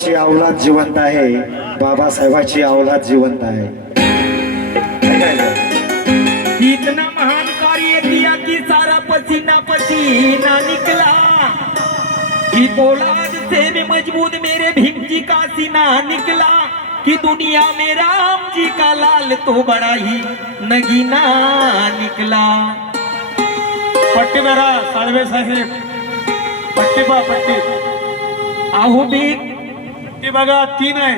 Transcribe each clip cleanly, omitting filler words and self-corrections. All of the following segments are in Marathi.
ची अवलाद जिवंत आहे, बाबासाहेबाची अवलाद जिवंत आहे। इतना महान कार्य किया कि सारा पसीना पसीना निकला, कि औलाद से भी मजबूत मेरे भीम जी का सीना निकला, कि दुनिया में राम जी का लाल तो बड़ा ही नगीना निकला। पट्टी बरा साळवे साहेब, पट्टी बा पट्टी आहू बी पट्टी बघा 3 आहे।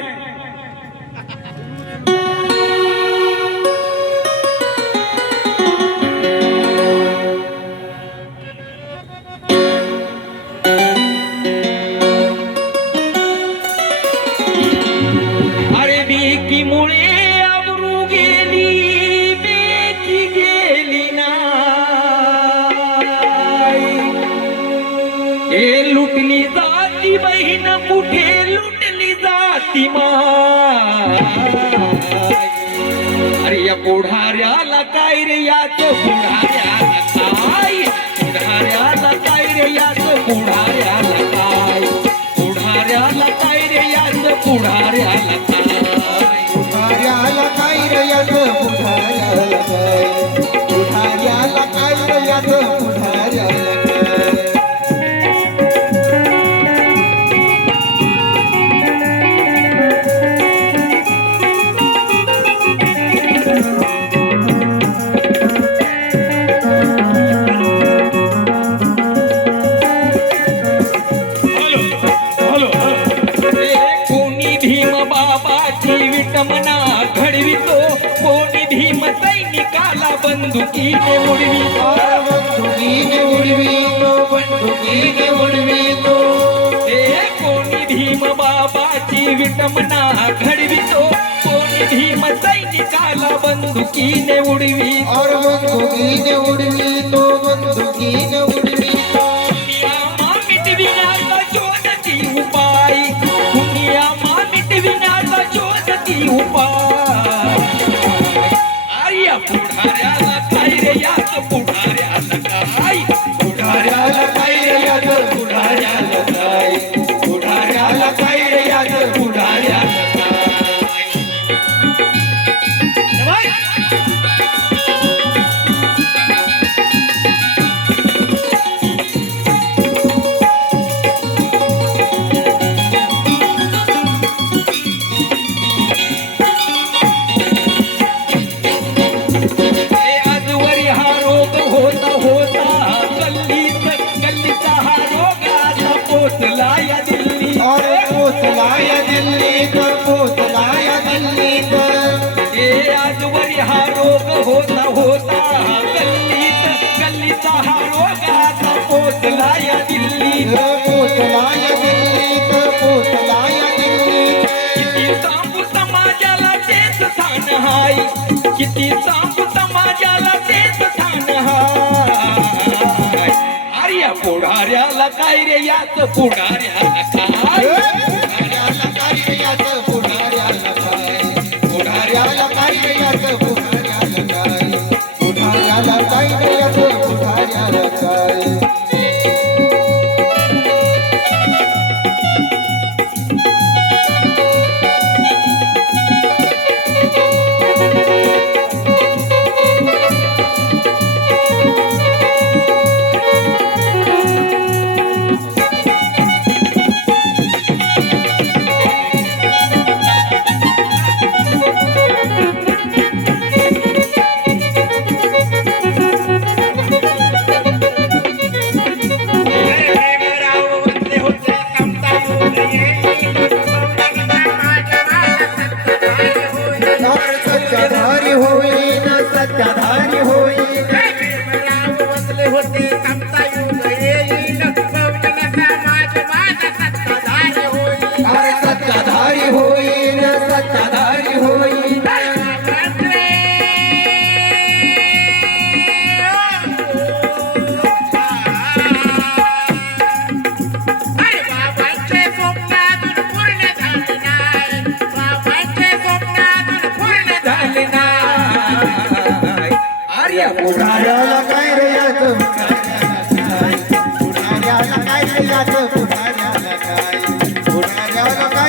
अरे बेकी मुळे अबरू गेली, बेकी गेली नाही, हे लुटली जाती बहीण कुठे लुटली जाती माय। अरे या पुढाऱ्याला काय रे याच पुढाऱ्याला काय, पुढाऱ्याला काय रे याच पुढाऱ्याला काय, पुढाऱ्याला काय रे याच पुढाऱ्याला काय, पुढाऱ्याला काय रे याच पुढाऱ्याला काय, पुढाऱ्याला काय रे याच पुढाऱ्याला काय। कोणी भीम बाबाची विटमना घडवितो, कोणी भीम सैनिकाला बंदुकीने उडवितो, बंदुकीने उडवितो, बंदुकीने उडवितो। कोणी भीम बाबाची विटमना घडवितो, कोणी भीम सैनिकाला बंदुकीने उडवितो, और बंदुकीने उडवितो, बंदुकीने उडवितो। दुनिया मिटविण्याचा शोधती उपाय, दुनिया मिटविण्याचा शोधती उपाय। आर्या पुढाऱ्याला काय रे याच पुढाऱ्याला काय, पुढाऱ्याला काय रे याच पुढाऱ्याला काय, पुढाऱ्याला काय रे याच पुढाऱ्याला काय। आजवरी हा रोग होता होता गल्लीत, गल्लीचा हा रोग आता पोचला या दिल्ली, और पोचला या दिल्लीत, पोचला या दिल्लीत। आजवरी हा रोग होता होता गल्लीत, गल्लीचा हा रोग आता पोचला या दिल्लीत, पोचला या दिल्लीत, पोचला या दिल्लीत। किती सांगू समाजाला तेच स्थान हाय, किती सांगू समाजाला तेच स्थान हाय। आर्या पुढाऱ्याला काय रे याच पुढाऱ्याला काय, पुढाऱ्याला काय रे याच पुढाऱ्याला काय, पुढाऱ्याला काय रे याच पुढाऱ्याला काय, पुढाऱ्याला काय रे याच पुढाऱ्याला काय। सत्याधारी होईन, सत्याधारी होईन, अरे सत्याधारी होईन, सत्याधारी होईन। अरे बाबांचे स्वप्नातून पूर्ण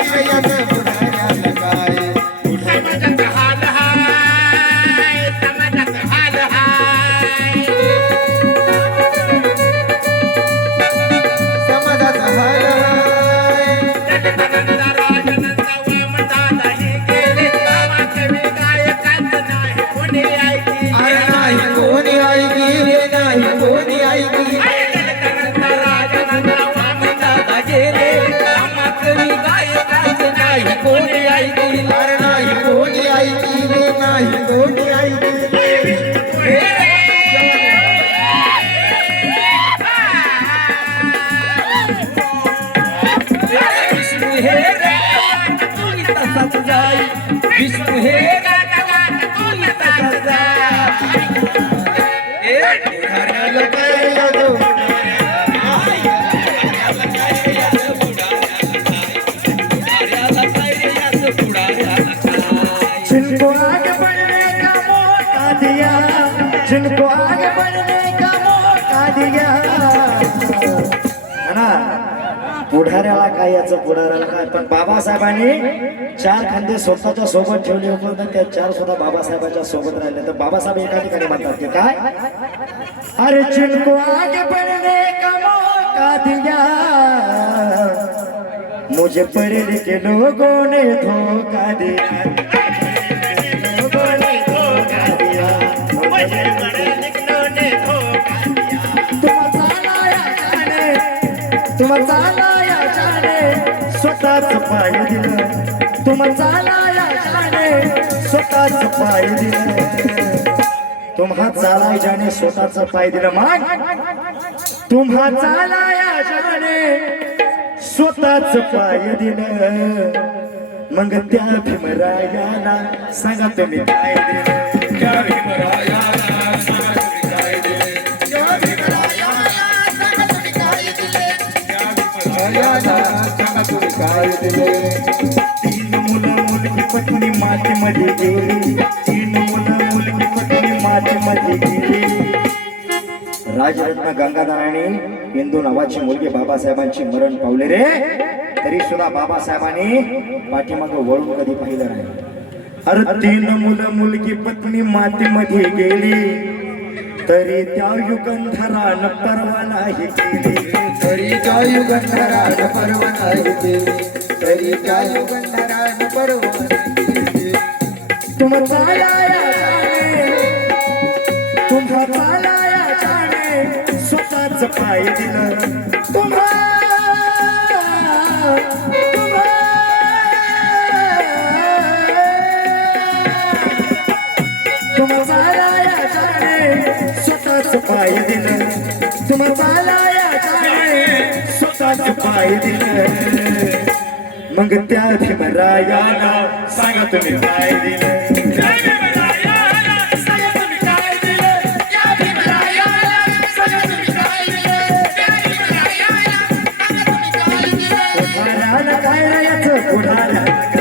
काय रे याचं पुढाऱ्याला काय समाजाचा हाल हाय समाजाचा हाल हाय समाजाचा हाल हाय जगदानंद राजनंद वामदादा हे गेले गावात मी गायकाच नाही कोणी ऐकी अरे नाही कोणी ऐकी रे नाही कोणी ऐकी जगदानंद राजनंद वामदादा गेले गावात मी गायकाच नाही कोणी ऐकी अरे नाही कोणी ऐकी रे नाही कोणी ऐकी विष्णू हे तुम्ही तसाच जाई विष्णू हे तुम्ही तसाच जाई पुढाऱ्याला काय रे याचं जिनको आगे बढ़ने का मौका दिया जिनको आगे बढ़ने का मौका दिया है ना पुढाऱ्याला काय याचं पुढाऱ्याला काय पण बाबासाहेबांनी चार खांदे स्वतःच्या सोबत ठेवले होते तर त्या चार सुद्धा बाबासाहेबांच्या सोबत राहिले तर बाबासाहेब एका ठिकाणी म्हणतात की काय अरे जिनको आगे बढ़ने का मौका दिया मुझे पढ़े लिखे लोगों ने धोखा दिया लोगों ने धोखा दिया मुझे पढ़े लिखों ने धोखा दिया तुम चालाया जाने स्वतःच पाय दिलं तुम चालाया जाने स्वतःच पाय दिलं तुम्हा चालाय जाणे स्वतःच पाय दिलं मग तुम्हा चालाया जाणे स्वतःच पाय दिलं मग त्या भीमरायाला सांगा तुम्ही काय दिलं त्या भीमरायाला सांगा तुम्ही काय दिले त्या भीमरायाला सांगा तुम्ही काय दिले त्या भीमरायाला सांगा तुम्ही काय दिले तीन मुलं मुलगी पत्नी मातीमध्ये गेली तीन मुलं मुलगी पत्नी मातीमध्ये गेली राजरत्न गंगाधराने हिंदू नावाची मुलगी बाबासाहेबांची मरण पावले रे तरी सुद्धा बाबासाहेबांनी पाठीमागे वळून कधी पाहिलं नाही अरे तीन मुलं मुलगी पत्नी मातीमध्ये गेली तरी त्या युगंधरानं परवा नाही केली तरी त्या युगंधरानं परवा नाही केली तरी त्या युगंधरानं परवा नाही केली तुम चालाया जाणे तुम्हा चालाया जाणे स्वतःच पाय दिलं तुम्हा चालाया जाणे स्वतःच पाय दिलं तुम चालाया जाणे स्वतःच पाय दिलं मग त्या भीमरायाला सांगा तुम्ही काय दिलं त्या भीमरायाला सांगा तुम्ही काय दिलं त्या भीमरायाला सांगा तुम्ही काय दिलं त्या भीमरायाला सांगा तुम्ही काय दिलं पुढाऱ्याला काय रे याचं पुढाऱ्याला